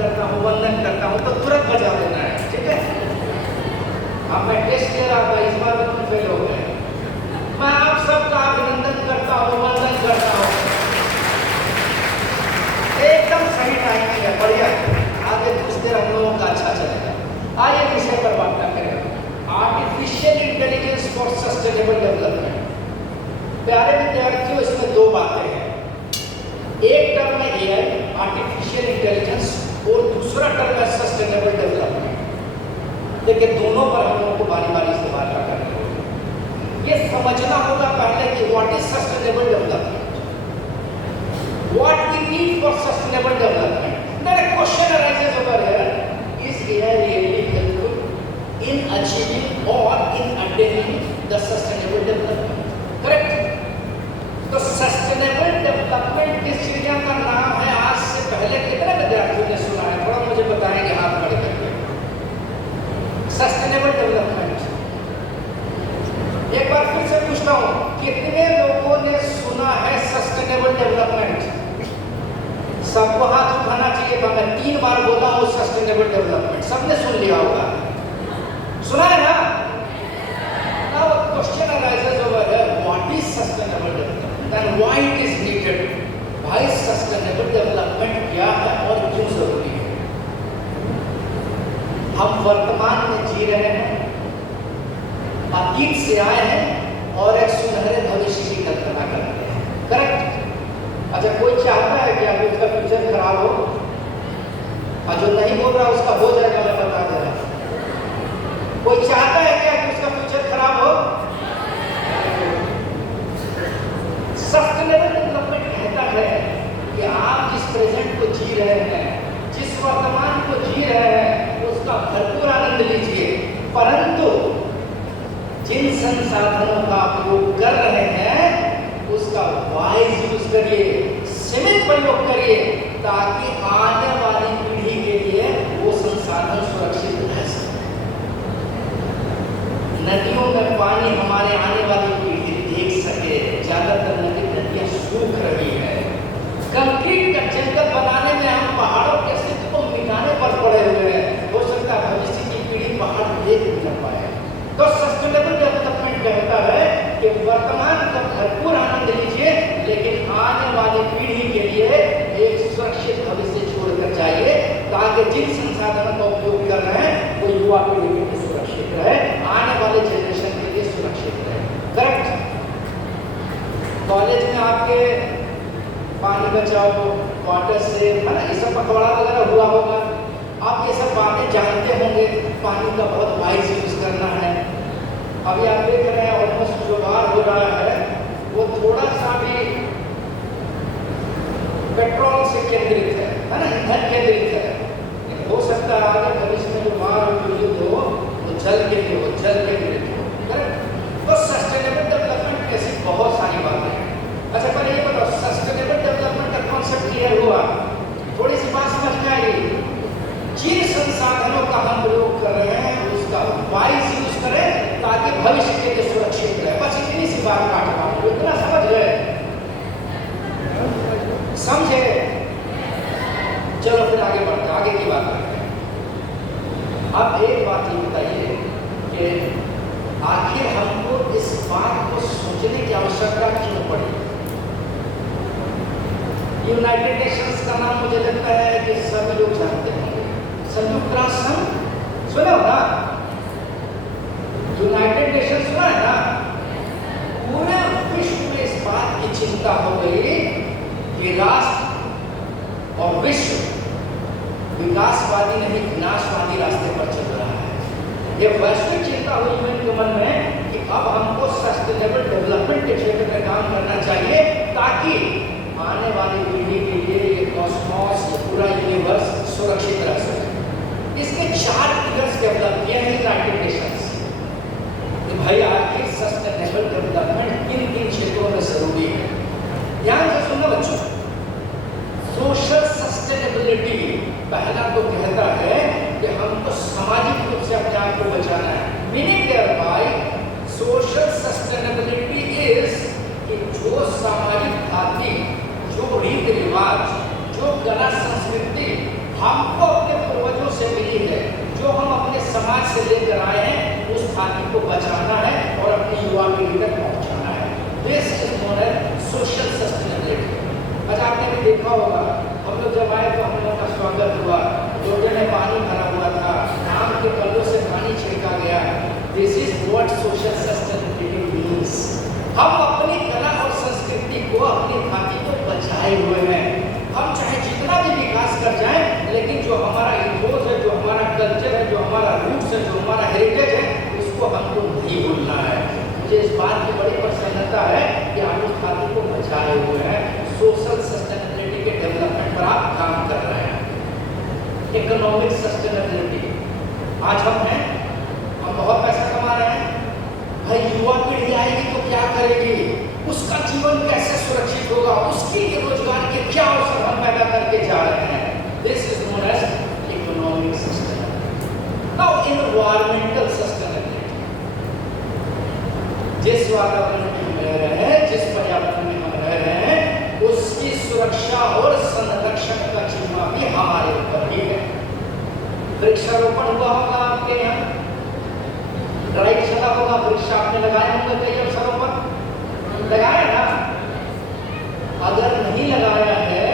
करता हूँ, वंदन करता हूँ, तो तुरंत बजा देना है, ठीक है? अब मैं टेस्ट ले रहा था, इस बार में तुम फेल हो गए। मैं आप सबका अभिनंदन करता हूँ, वंदन करता हूँ। एकदम सही टाइमिंग है, बढ़िया। आगे कुछ देर हम लोगों का अच्छा चलेगा। आइए विषय पर बात करें, artificial intelligence for sustainable development. प्यारे विद्यार्थियों, इसमें दो बातें हैं। एक टर्म है एआई, आर्टिफिशियल इंटेलिजेंस, और दूसरा टर्म है सस्टेनेबल डेवलपमेंट। देखिए, दोनों पर हम लोगों को बारी बारी से बात करनी होगी। ये समझना होगा पहले कि what is sustainable development, what we need for sustainable development. Then a question arises over here, is AI really helpful in achieving और in attaining the sustainable development? Correct. तो सस्टेनेबल डेवलपमेंट किस चिड़िया का नाम है? आज से पहले कितने विद्यार्थियों ने सुना है? थोड़ा मुझे बताएंगे हाथ बढ़ करके। सस्टेनेबल डेवलपमेंट, एक बार फिर से पूछता हूँ, कितने लोगों ने सुना है सस्टेनेबल डेवलपमेंट? सबको हाथ उठाना चाहिए था। मैं 3 बार बोला हूँ सस्टेनेबल डेवलपमेंट, सबने सुन लिया होगा, सुना है ना? Now a question arises over here, what is sustainable development? Then why it is needed? भाई सस्टेनेबल डेवलपमेंट क्या है और क्यों जरूरी है? हम वर्तमान में जी रहे हैं, अतीत से आए हैं और एक सुनहरे भविष्य की कल्पना करते हैं, करेक्ट? अच्छा, कोई चाहता है कि अभी उसका फ्यूचर खराब हो? और जो नहीं बोल रहा उसका हो जाएगा, मैं बता दे रहा हूं। कोई चाहता है क्या कि उसका फ्यूचर खराब हो? सस्टेनेबल डेवलपमेंट कहता है कि आप जिस प्रेजेंट को जी रहे हैं, जिस वर्तमान को जी रहे हैं, उसका भरपूर आनंद लीजिए, परंतु जिन संसाधनों का उपयोग कर रहे हैं उसका वाइज यूज करिए, सीमित प्रयोग करिए, ताकि आने वाली पीढ़ी के लिए वो संसाधन सुरक्षित रह सके। नदियों में पानी हमारे आने वाली पीढ़ी देख सके। ज्यादातर नदियां सूख रही है। कंक्रीट का जंगल बनाने में हम पहाड़ों के अस्तित्व को मिटाने पर पड़े हुए हैं। हो सकता है भविष्य की पीढ़ी पहाड़ देख भी न पाए। तो सस्टेनेबल डेवलपमेंट कहता है कि वर्तमान का भरपूर आनंद लीजिए, लेकिन आने वाली पीढ़ी के लिए एक सुरक्षित भविष्य छोड़कर जाइए, ताकि जिन संसाधनों का उपयोग कर रहे हैं वो युवा पीढ़ी के लिए सुरक्षित रहे, आने वाले जनरेशन के लिए सुरक्षित रहे, करेक्ट? कॉलेज में आपके पानी बचाओ, वाटर सेव, है ना, ये सब पखवाड़ा वगैरह हुआ होगा। आप ये सब बातें जानते होंगे। पानी का बहुत वाइज यूज करना है। अभी आप देख रहे हैं ऑलमोस्ट जो बार हो रहा है वो थोड़ा सा भी पेट्रोल से केंद्रित है ना, ईंधन केंद्रित है। हो सकता है आगे भविष्य में जो बार युद्ध हो वो जल के लिए हो, जल केंद्रित हो, करेक्ट? तो सस्टेनेबल डेवलपमेंट ऐसी बहुत सारी बातें हैं। अच्छा, पहले ये बताओ, सस्टेनेबल डेवलपमेंट का कॉन्सेप्ट क्लियर हुआ? थोड़ी सी बात समझ में आई? जिन संसाधनों का हम प्रयोग कर रहे हैं उसका वाइज यूज करें, ताकि भविष्य के लिए सुरक्षित रहे। बस इतनी सी बात काट पाऊँ, इतना समझ गए? समझे? चलो फिर आगे बढ़ते हैं, आगे की बात करते हैं। अब एक बात ये बताइए कि आखिर हमको इस बात को सोचने की आवश्यकता क्यों पड़ी? यूनाइटेड नेशंस का नाम मुझे लगता है कि सभी लोग जानते होंगे। संयुक्त राष्ट्र संघ सुना होगा, यूनाइटेड नेशन सुना है ना? पूरे विश्व में इस बात की चिंता हो गई कि राष्ट्र और विश्व विकासवादी नहीं विनाशवादी रास्ते पर चल रहा है। ये वैश्विक चिंता हुई यूएन के मन में कि अब हमको सस्टेनेबल डेवलपमेंट के क्षेत्र में काम करना चाहिए, ताकि आने वाली पीढ़ी के लिए ये कॉस्मॉस, ये पूरा यूनिवर्स सुरक्षित रह सके। इसके 4 पिलर्स डेवलप किए हैं यूनाइटेड नेशंस। तो भाई आखिर सस्टेनेबल डेवलपमेंट किन क्षेत्रों में जरूरी है? ध्यान से सुनना बच्चों। सोशल सस्टेनेबिलिटी पहला तो कहता है कि हमको सामाजिक रूप से अपने आप को बचाना है। Meaning thereby social sustainability is कि जो सामाजिक भाती, जो रीति रिवाज, जो कला संस्कृति हमको अपने पूर्वजों से मिली है, जो हम अपने समाज से लेकर आए हैं, उस धातु को बचाना है और अपनी युवा पीढ़ी तक पहुंचाना है। This is known as social sustainability. अच्छा, आपने भी देखा होगा, हम लोग जब आए तो हम लोगों का स्वागत हुआ, लोटे में पानी भरा हुआ था, आम के पल्लों से पानी छिड़का गया। This is what social sustainability means. हम अपनी कला और संस्कृति को, अपनी धातु को बचाए हुए हैं। हम चाहे जितना भी विकास कर जाएं, लेकिन जो हमारा इथोस है, जो हमारा कल्चर है, जो हमारा रूट्स है, जो हमारा हेरिटेज है, उसको हमको नहीं भूलना है। मुझे इस बात की बड़ी प्रसन्नता है कि आप उस धातु को बचाए हुए हैं। सोशल सस्टेनेबिलिटी के डेवलपमेंट पर आप काम कर रहे हैं। इकोनॉमिक सस्टेनेबिलिटी, आज हम हैं, हम बहुत पैसा कमा रहे हैं, भाई युवा पीढ़ी आएगी तो क्या करेगी, उसका जीवन कैसे सुरक्षित होगा, उसके लिए रोजगार के क्या अवसर हम पैदा करके जा रहे हैं। This is known as economic sustainability. Now environmental sustainability, जिस वातावरण में हम रह रहे हैं, जिस पर्यावरण में हम रह रहे हैं, उसकी सुरक्षा और संरक्षण का जिम्मा भी हमारे ऊपर ही है। वृक्षारोपण हुआ होगा आपके यहाँ, ड्राइव चला होगा, वृक्ष आपने लगाए होंगे कई अवसरों पर, लगाया ना? अगर नहीं लगाया है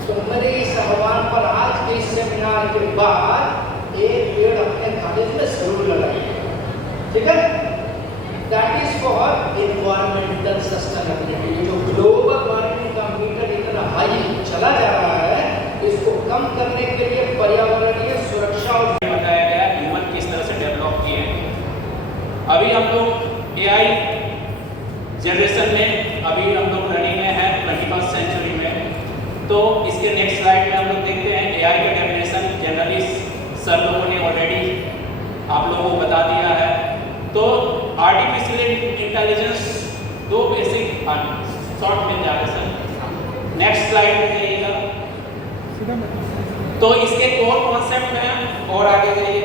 तो मेरे इस आह्वान पर, आज के इस सेमिनार के बाद एक पेड़ अपने कॉलेज में जरूर लगाइए, ठीक है? That is for environmental sustainability. जो ग्लोबल वार्मिंग का मीटर इतना हाई चला जा रहा है, इसको कम करने के लिए पर्यावरणीय सुरक्षा और बताया गया ह्यूमन किस तरह से डेवलप किए हैं। अभी हम लोग एआई जनरेशन में, अभी हम लोग रनिंग में हैं 21st सेंचुरी में। तो इसके नेक्स्ट स्लाइड में हम लोग देखते हैं एआई का डेफिनेशन जनरली सर लोगों ने ऑलरेडी आप लोगों को बता दिया है। तो आर्टिफिशियल इंटेलिजेंस दो बेसिक शॉर्ट में जा रहे सर, नेक्स्ट स्लाइड में जाइएगा। तो इसके कोर कॉन्सेप्ट हैं और आगे जाइए,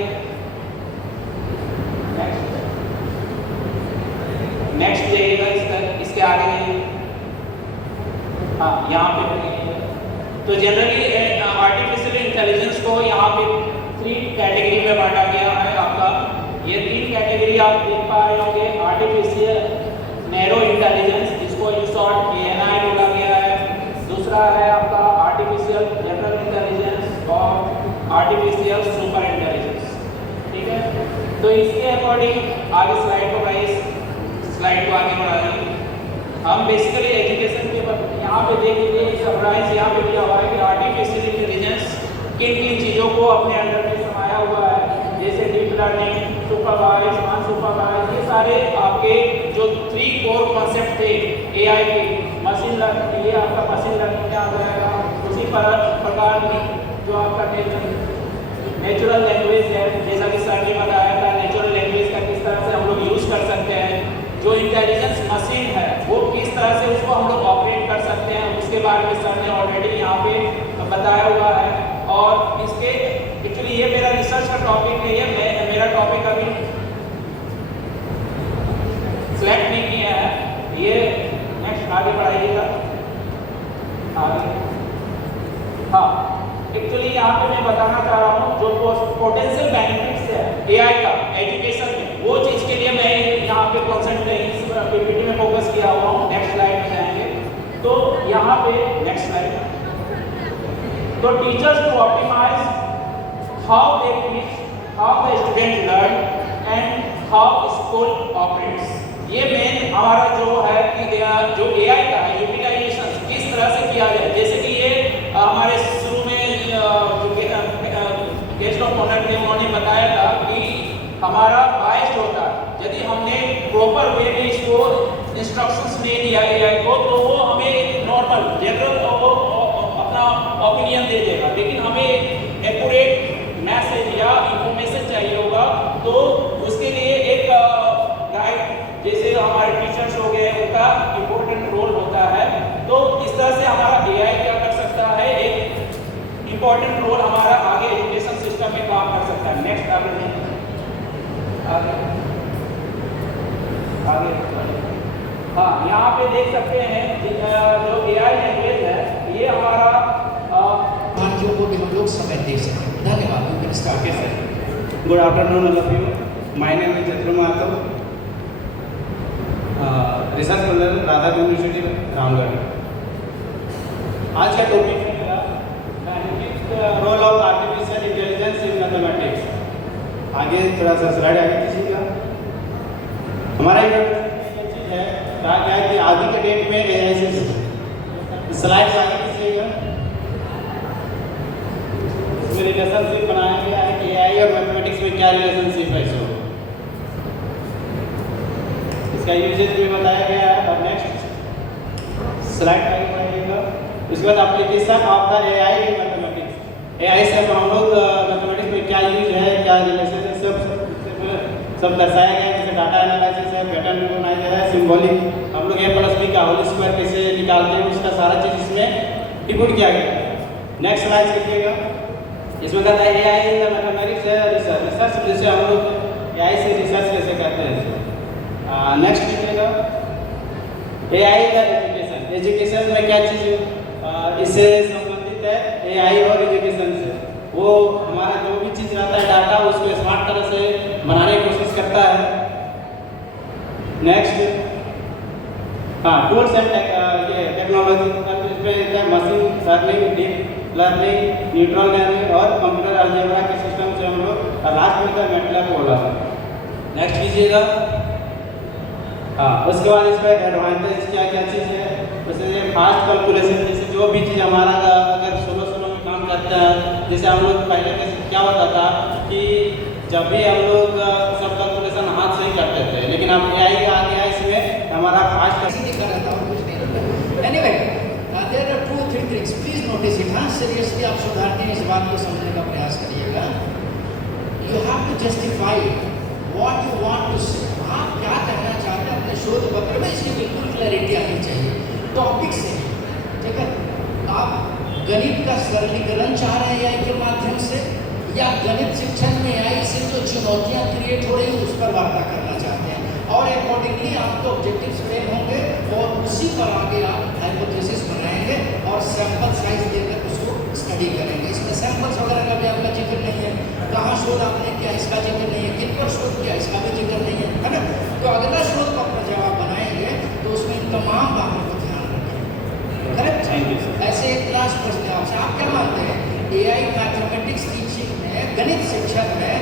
नेक्स्ट जाइएगा, इसके आगे जाइए, हाँ यहाँ पे। तो जनरली आर्टिफिशियल इंटेलिजेंस को यहाँ पे 3 कैटेगरी में बांटा गया है आपका। ये 3 कैटेगरी आप देख पा रहे होंगे। आर्टिफिशियल नैरो इंटेलिजेंस, इसको इन शॉर्ट एएनआई बोला गया है। दूसरा है आपका आर्टिफिशियल जनरल इंटेलिजेंस और आर्टिफिशियल सुपर इंटेलिजेंस, ठीक है? तो इसके अकॉर्डिंग आगे स्लाइड को स्लाइड को आगे बढ़ाएंगे हम। बेसिकली एजुकेशन के यहाँ पे देखेंगे, समराइज यहाँ पे दिया हुआ है कि आर्टिफिशियल इंटेलिजेंस किन किन चीज़ों को अपने अंदर में समाया हुआ है, जैसे डीप लर्निंग, सुपरवाइज, अनसुपरवाइज, ये सारे आपके जो 3 कोर कॉन्सेप्ट थे एआई के। मशीन लर्निंग, ये आपका मशीन लर्निंग में आ जाएगा। उसी प्रकार जो आपका नेचुरल लैंग्वेज है, जैसा कि सर ने बताया था, नेचुरल लैंग्वेज का किस तरह से हम लोग यूज कर सकते हैं। जो इंटेलिजेंस मशीन है वो किस तरह से उसको हम लोग ऑपरेट कर सकते हैं, उसके बारे में सर ने ऑलरेडी यहाँ पे बताया हुआ है। और इसके एक्चुअली ये मेरा रिसर्च का टॉपिक नहीं है, मेरा टॉपिक अभी सिलेक्ट नहीं किया है। ये नेक्स्ट आगे बढ़ाइएगा, आगे। हाँ, एक्चुअली यहाँ पे मैं बताना चाह रहा हूँ जो पोटेंशियल बेनिफिट्स है एआई का एजुकेशन में, वो चीज़ के लिए मैं यहाँ पे कॉन्सेंट्रेट इस पीपीटी में फोकस किया हुआ हूँ। नेक्स्ट स्लाइड में जाएंगे। तो यहाँ पे नेक्स्ट स्लाइड, तो teachers to optimize how they teach, how the student learn and how school operates. ये मेन हमारा जो है कि जो एआई का यूटिलाइजेशन किस तरह से किया जाए। जैसे कि ये हमारे शुरू में गेस्ट ऑफ ऑनर थे, उन्होंने बताया था कि हमारा बाइस्ड होता है। यदि हमने प्रॉपर वे में इसको इंस्ट्रक्शंस नहीं दिया एआई को, तो वो हमें एक नॉर्मल जनरल अपना ओपिनियन दे देगा। लेकिन हमें एक्यूरेट मैसेज या इंफॉर्मेशन चाहिए होगा, तो उसके लिए एक गाइड, जैसे हमारे टीचर्स हो गए, उनका इम्पोर्टेंट रोल होता है। तो इस तरह से हमारा एआई क्या कर सकता है, एक इम्पोर्टेंट रोल हमारा आगे एजुकेशन सिस्टम में काम कर सकता है। नेक्स्ट आगे हाँ, यहाँ पे देख सकते हैं जो एआई लैंग्वेज है, ये हमारा को भी हम लोग समय दे सकें। धन्यवाद। You can start. Okay, sir. Good afternoon, all of you. My name is Jatru Mahato, research scholar Radha university Ramgarh. आज का टॉपिक है मेरा role of artificial intelligence in mathematics. आगे थोड़ा सा स्लाइड आगे कीजिएगा। हमारा ये चीज़ है कहा गया है कि आगे के डेट में AI से स्लाइड आगे कीजिएगा। इसमें रिलेशनशिप बनाया गया है कि AI और मैथमेटिक्स में क्या रिलेशनशिप है इसको, इसका यूजेज भी बताया गया है। और नेक्स्ट स्लाइड आगे बढ़िएगा। उसके बाद application of the AI in mathematics. AI से हम लोग मैथमेटिक्स में क्या यूज है, क्या रिलेशन है, सब दर्शाया गया है। जैसे डाटा एनालिसिस है, पैटर्न रिकॉग्नाइजर है, सिंबॉलिक हम लोग A+B का होल स्क्वायर कैसे निकालते हैं, उसका सारा चीज़ इसमें डिपुट किया गया है। नेक्स्ट स्लाइड देखिएगा। इसमें कहता है AI इन द मैथमेटिक्स है रिसर्च, जैसे हम लोग AI से रिसर्च कैसे करते हैं। नेक्स्ट देखिएगा AI का एजुकेशन में क्या चीज़ इससे संबंधित है AI और एजुकेशन से। वो हमारा जो भी चीज़ रहता है डाटा उसको स्मार्ट तरह से बनाने की कोशिश करता है। नेक्स्ट टूल्स एंड टेक्नोलॉजी, इसमें machine learning, deep learning, neutral learning और कंप्यूटर अलजेब्रा के सिस्टम से हम लोग लास्ट में तो मैटलैब बोला। नेक्स्ट कीजिएगा। उसके बाद इसमें एडवांटेज क्या क्या चीज़ है, जैसे फास्ट कैलकुलेशन, जैसे जो भी चीज़ हमारा अगर सोलो में काम करता है। जैसे हम लोग पहले क्या होता था कि जब भी हम लोग सब कैलकुलेशन हाथ से ही करते थे, लेकिन अब AI आ गया इसमें हमारा फास्ट नहीं कर रहा था और कुछ नहीं रहता। Anyway, there are 2-3 things. Please notice it. हाँ, seriously आप सुधारते हैं, इस बात को समझने का प्रयास करिएगा। You have to justify what you want to say. आप क्या कहना चाहते हैं अपने शोध पत्र में, इसकी बिल्कुल क्लैरिटी आनी चाहिए। टॉपिक से, ठीक है? आप गणित का सरलीकरण चाह रहे हैं AI के माध्यम से, या गणित शिक्षण में AI से जो चुनौतियाँ क्रिएट हो रही हैं उस पर वार्ता करना चाहते हैं, और अकॉर्डिंगली आपके ऑब्जेक्टिव्स फ्रेम होंगे और उसी पर आगे आप हाइपोथेसिस बनाएंगे और सैंपल साइज देकर उसको स्टडी करेंगे। इसमें सैंपल्स वगैरह का भी आपका जिक्र नहीं है, कहाँ शोध आपने किया इसका जिक्र नहीं है, किन पर शोध किया इसका भी जिक्र नहीं है, है ना? तो अगला शोध पत्र जब आप बनाएंगे तो उसमें तमाम बातों को ध्यान रखेंगे। करेक्ट? ऐसे एक लास्ट प्रश्न है आपसे, आप क्या मानते हैं AI मैथमेटिक्स टीचिंग में, गणित शिक्षण में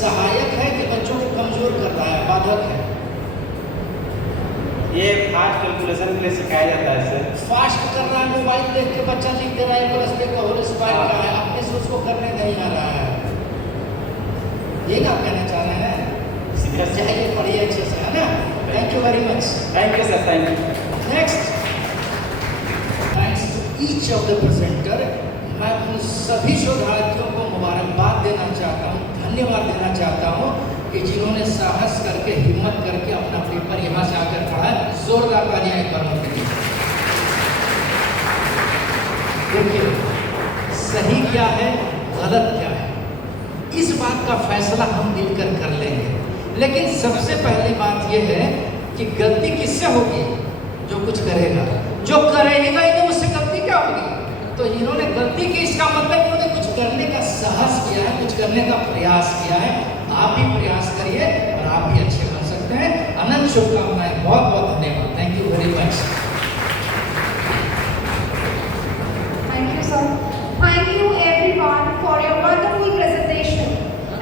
सहायक है कि बच्चों को कमजोर कर रहा है, बाधक है? ये फास्ट कैलकुलेशन के लिए सिखाया जाता है सर। फास्ट कर रहा है, मोबाइल देख के बच्चा लिख दे रहा है A+B का होल स्क्वायर का है, अपने से उसको करने नहीं आ रहा है। ये क्या कहना चाह रहे हैं? जाइए पढ़िए अच्छे से, है ना? Thank you very much. Thank you sir, thank you. Next, thanks to each of the presenter. मैं उन सभी शोधार्थियों को मुबारकबाद देना चाहता हूँ, धन्यवाद देना चाहता हूँ कि जिन्होंने साहस करके, हिम्मत करके अपना पेपर यहाँ से आकर पढ़ा। जोरदार तालियां एक बार उनके लिए। देखिए, सही क्या है, गलत क्या है, इस बात का फैसला हम मिलकर कर लेंगे। लेकिन सबसे पहली बात यह है कि गलती किससे होगी? जो कुछ करेगा। जो करेगा ही नहीं, उससे गलती क्या होगी? तो इन्होंने गलती की, इसका मतलब इन्होंने कुछ करने का साहस किया है, कुछ करने का प्रयास किया है। आप भी प्रयास करिए और आप भी अच्छे बन सकते हैं। अनंत शुभकामनाएं, बहुत बहुत धन्यवाद। Thank you very much. Thank you, sir. Thank you everyone for your wonderful presentation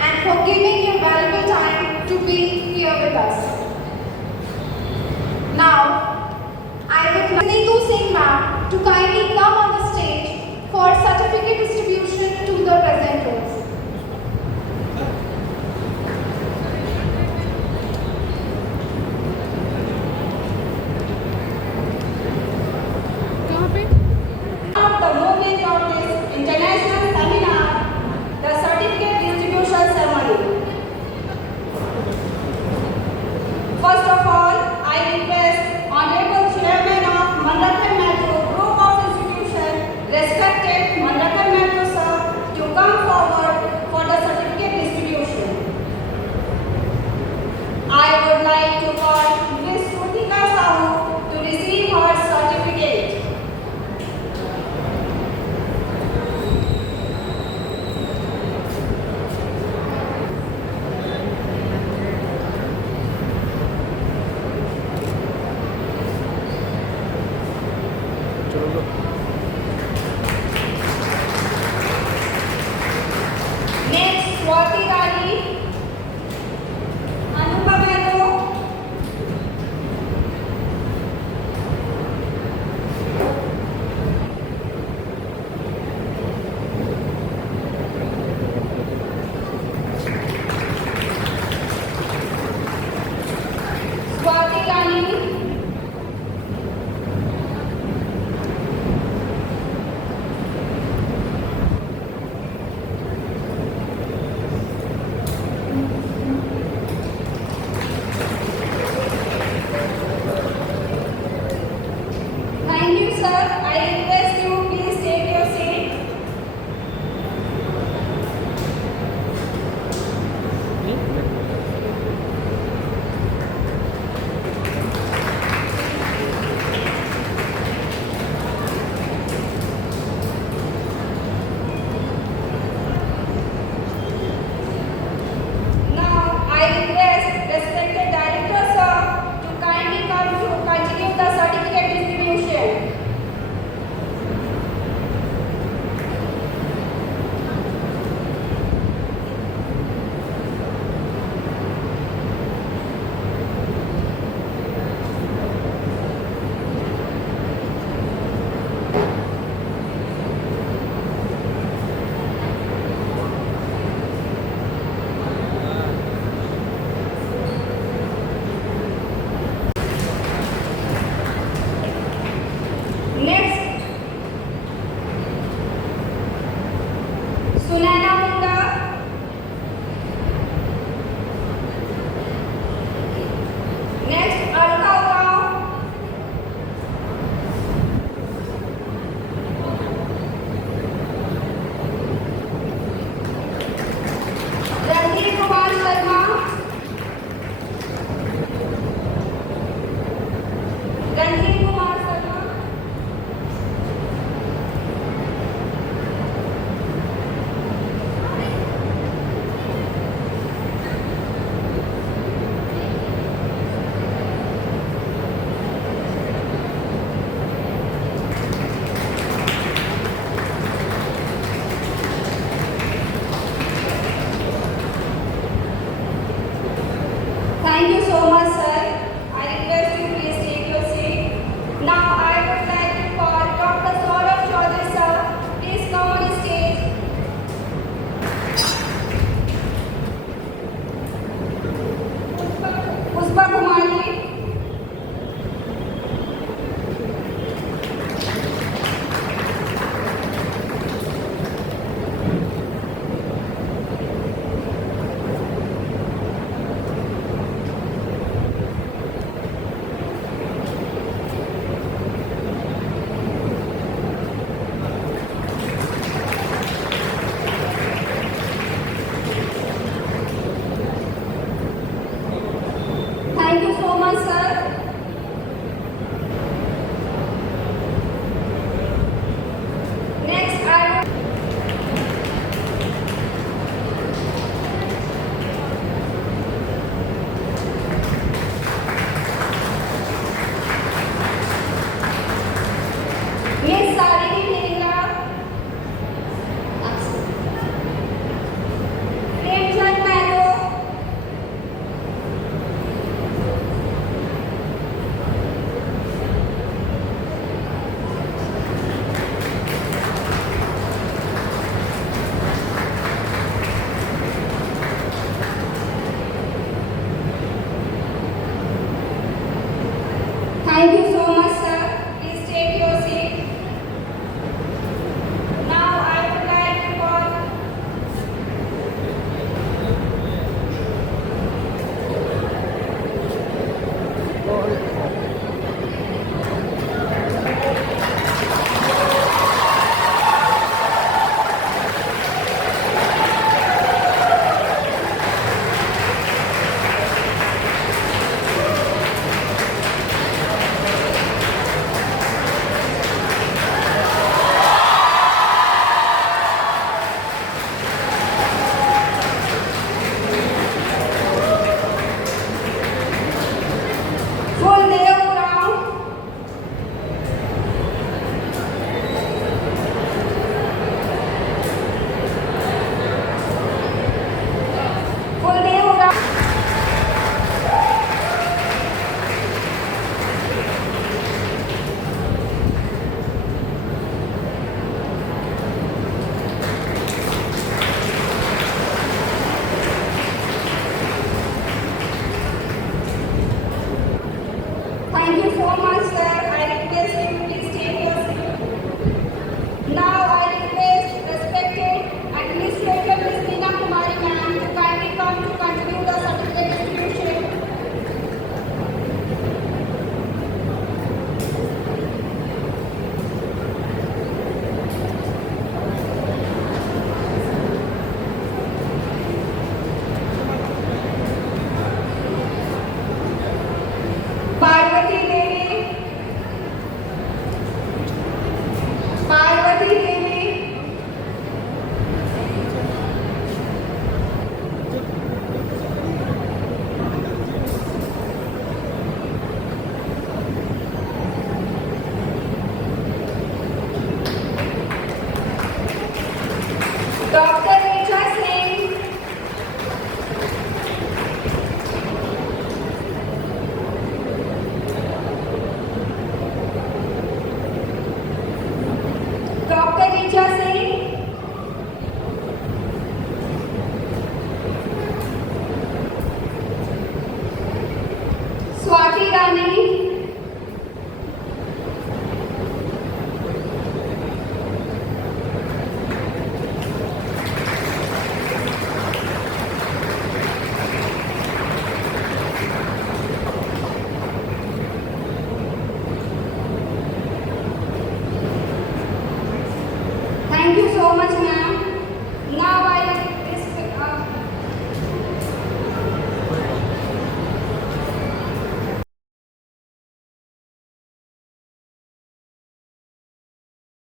and for giving your valuable time to be here with us. Now, I would like Neetu Singh ma'am to kindly come on the stage for certificate distribution to the presenters.